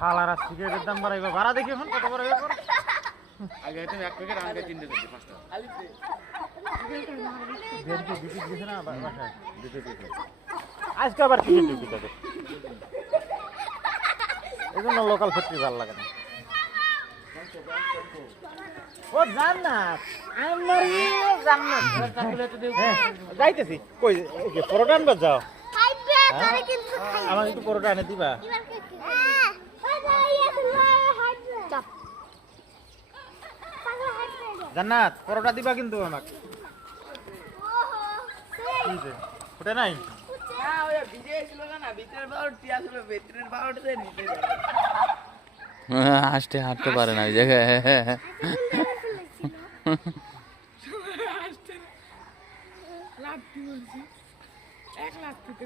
শালারা সিগারেটের দাম বাড়াইবা ভাড়া দেখি এখন কত বড় ব্যাপার আগে তুমি এক প্যাকেট আনতে চিনতে করতে পাঁচটা দেনকে দিতে দিছে না বাসায় দিতে দিতে আজকে আবার কি দিতে দিতে এজন্য লোকাল ফ্যাক্টরি ভালো লাগে না ও জান্নাত আমার জান্নাত যাইতেছি কই যে পরোটা আনবা যাও আমার একটু পরোটা এনে দিবা জান্নাত পরোটা দিবা কিন্তু আমাকে ওটা নাই হাঁটতে হাঁটতে পারে না ওই জায়গায় লাভ কি বলছি 1 লাখ থেকে